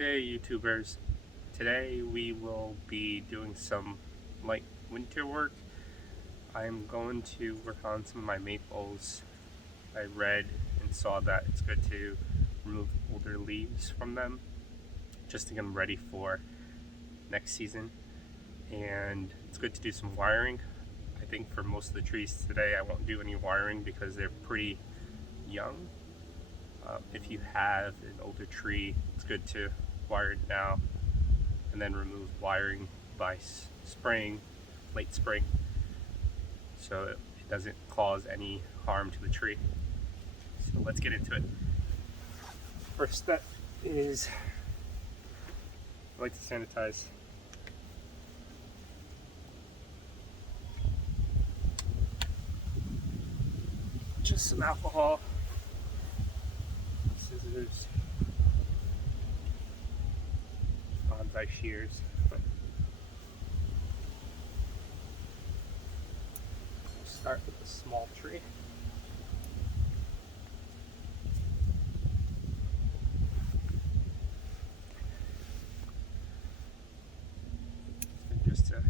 day, YouTubers. Today we will be doing some light winter work. I'm going to work on some of my maples. I read and saw that it's good to remove older leaves from them just to get them ready for next season. And it's good to do some wiring. I think for most of the trees today I won't do any wiring because they're pretty young. If you have an older tree, it's good to wire it now and then remove wiring by spraying, late spring, so it doesn't cause any harm to the tree. So let's get into it. First step is I like to sanitize. Just some alcohol, scissors, bonsai shears. We'll start with a small tree. And just to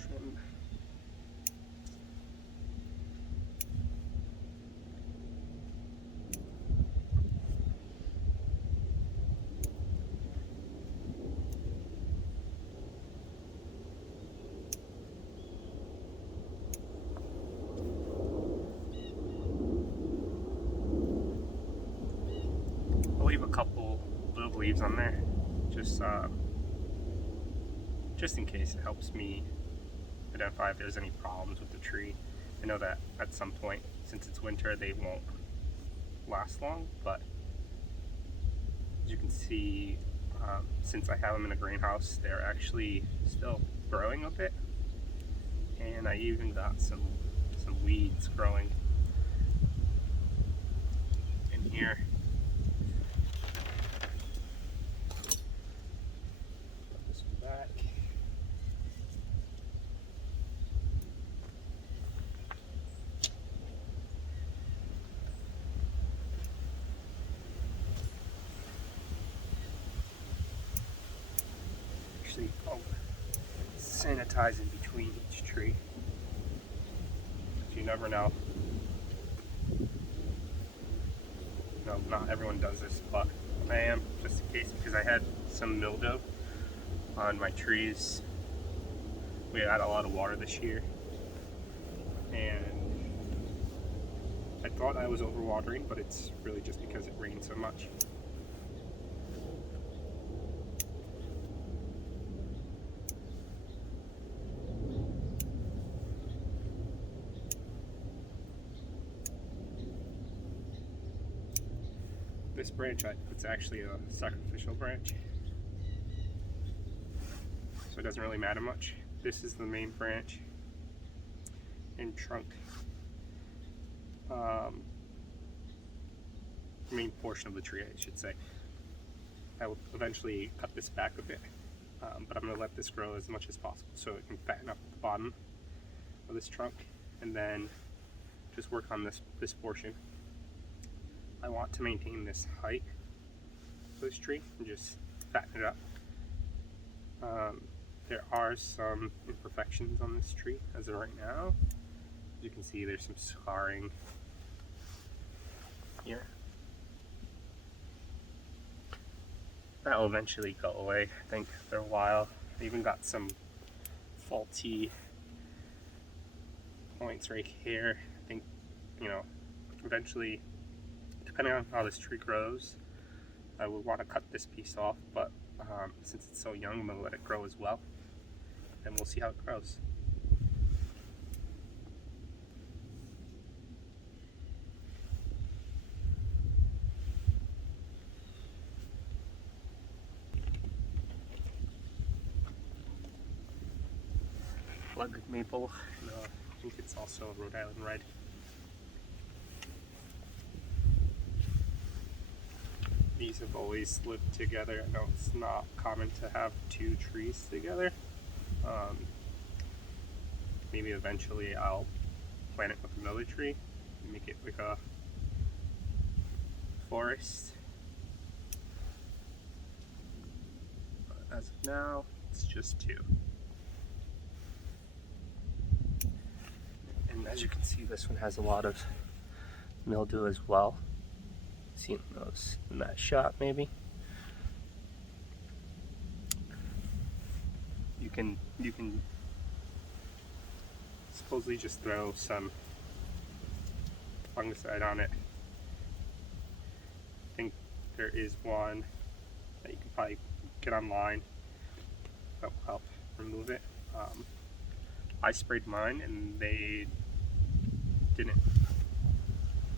trim. I'll leave a couple little leaves on there, just in case. It helps me identify if there's any problems with the tree. I know that at some point, since it's winter, they won't last long, but as you can see, since I have them in a greenhouse, they're actually still growing a bit, and I even got some weeds growing in here. Put this one back. Actually, I'll sanitize in between each tree. You never know. No, not everyone does this, but I am, just in case, because I had some mildew on my trees. We had a lot of water this year, and I thought I was overwatering, but it's really just because it rained so much. This branch, it's actually a sacrificial branch, so it doesn't really matter much. This is the main branch and trunk, main portion of the tree, I should say. I will eventually cut this back a bit, but I'm going to let this grow as much as possible so it can fatten up the bottom of this trunk, and then just work on this portion. I want to maintain this height of this tree and just fatten it up. There are some imperfections on this tree as of right now. As you can see, there's some scarring here. That will eventually go away, I think, after a while. I even got some faulty points right here. I think, eventually, depending on how this tree grows, I would want to cut this piece off, but since it's so young, I'm going to let it grow as well, and we'll see how it grows. Plug maple, and, I think it's also Rhode Island red. These have always lived together. I know it's not common to have two trees together. Maybe eventually I'll plant it with another tree and make it like a forest. as of now, it's just 2. And as you can see, this one has a lot of mildew as well. Seeing those in that shot, maybe. You can supposedly just throw some fungicide on it. I think there is one that you can probably get online that will help remove it. I sprayed mine and they didn't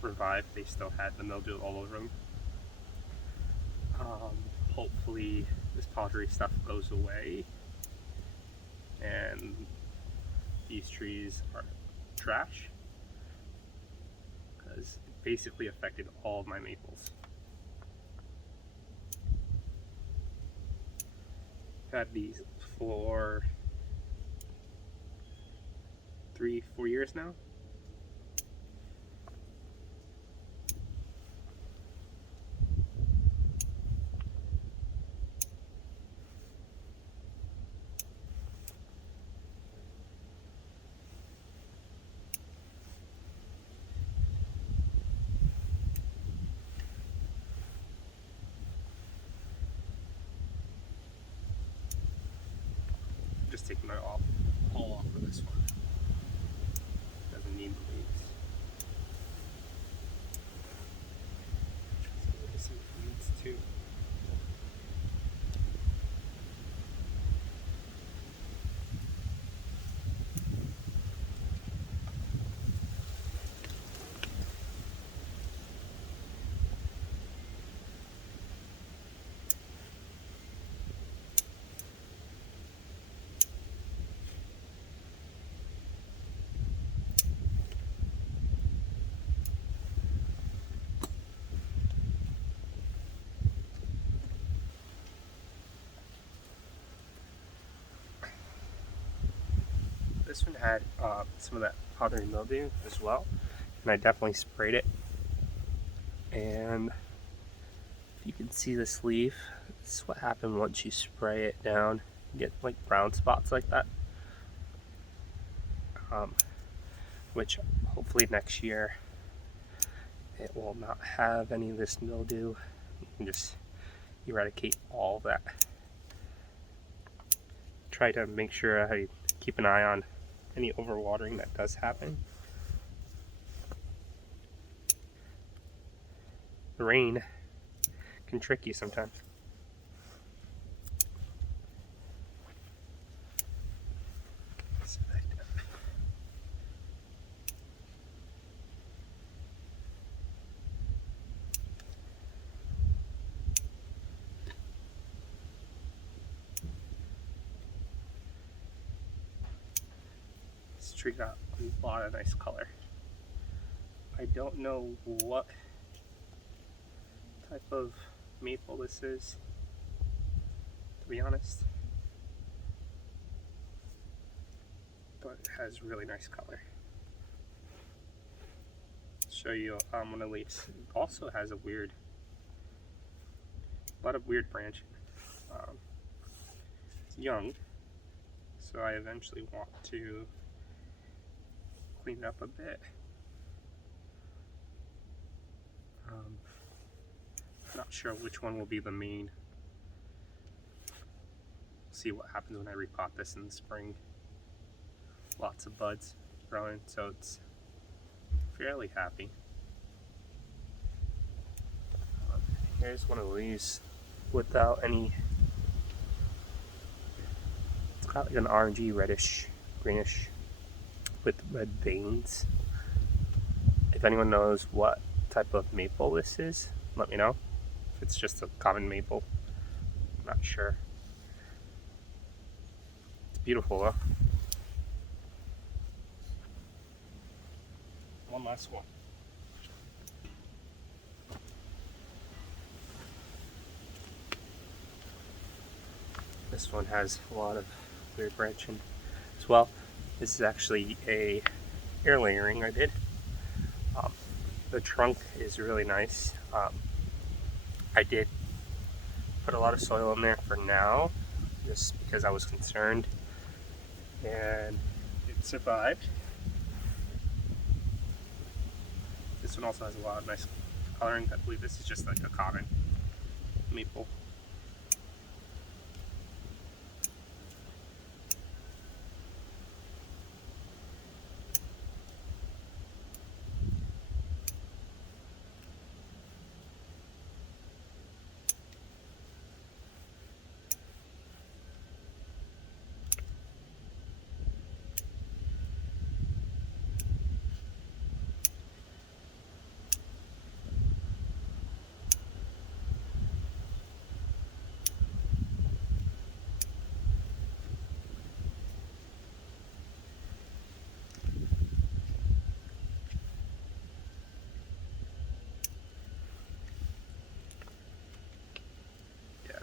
revive. They still had the mildew all over them. Hopefully this pottery stuff goes away and these trees are trash, because it basically affected all of my maples. I've had these for 3-4 years now. Just taking it all off of this one. Doesn't need the leaves. So there's some weeds too. This one had some of that powdery mildew as well, and I definitely sprayed it. And if you can see this leaf, this is what happened once you spray it down. You get like brown spots like that, which hopefully next year it will not have any of this mildew. You can just eradicate all of that. Try to make sure I keep an eye on any overwatering that does happen. The rain can trick you sometimes. This tree got a lot of nice color. I don't know what type of maple this is, to be honest, but it has really nice color. I'll show you one of the leaves. It also has a lot of weird branching. It's young, so I eventually want to clean it up a bit. Not sure which one will be the main. See what happens when I repot this in the spring. Lots of buds growing, so it's fairly happy. Here's one of the leaves without any. It's got like an orangey, reddish, greenish with red veins. If anyone knows what type of maple this is, let me know. If it's just a common maple, I'm not sure. It's beautiful though. One last one. This one has a lot of weird branching as well. This is actually a air layering I did. The trunk is really nice. I did put a lot of soil in there for now. just because I was concerned, and it survived. This one also has a lot of nice coloring. I believe this is just like a common maple.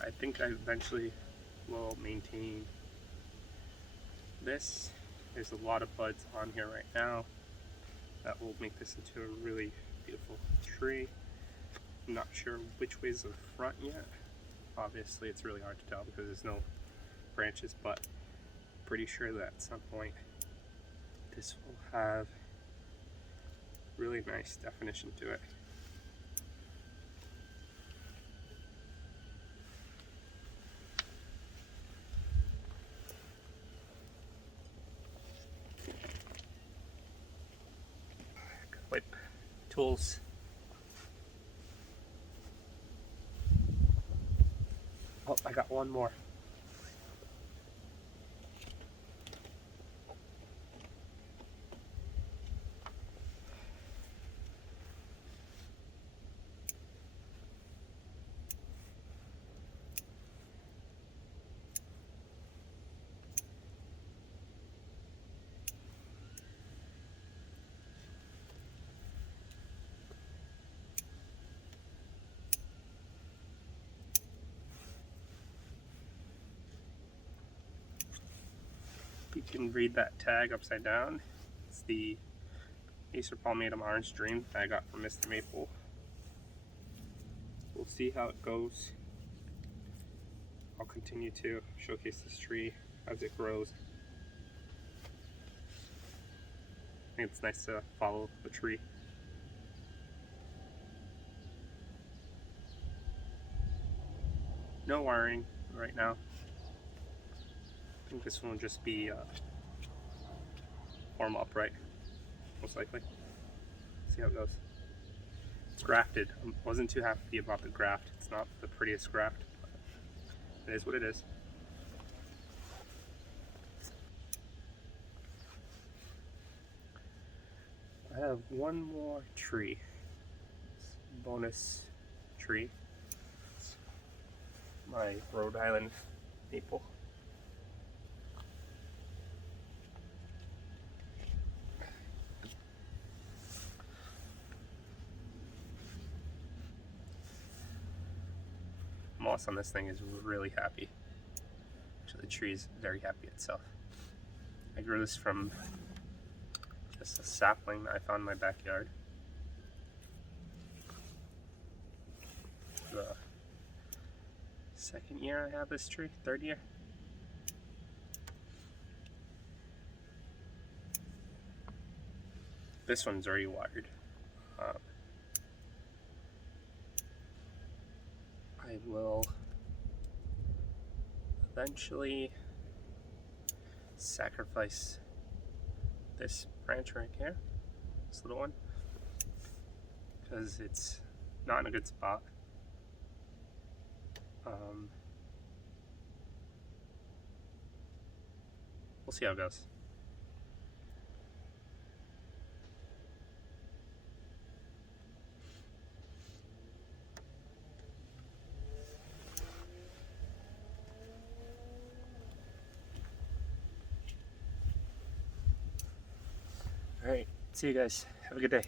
I think I eventually will maintain this. There's a lot of buds on here right now that will make this into a really beautiful tree. I'm not sure which way is the front yet. Obviously it's really hard to tell because there's no branches, but I'm pretty sure that at some point this will have really nice definition to it. Wait, tools. Oh, I got one more. You can read that tag upside down. It's the Acer Palmatum Orange Dream that I got from Mr. Maple. We'll see how it goes. I'll continue to showcase this tree as it grows. I think it's nice to follow the tree. No wiring right now. I think this one will just be form upright, most likely. See how it goes. It's grafted. I wasn't too happy about the graft. It's not the prettiest graft, but it is what it is. I have one more tree. It's a bonus tree. It's my Rhode Island maple. Moss on this thing is really happy. Actually, the tree is very happy itself. I grew this from just a sapling that I found in my backyard. The second year I have this tree, third year. This one's already wired. I will eventually sacrifice this branch right here, this little one, because it's not in a good spot. We'll see how it goes. All right, see you guys. Have a good day.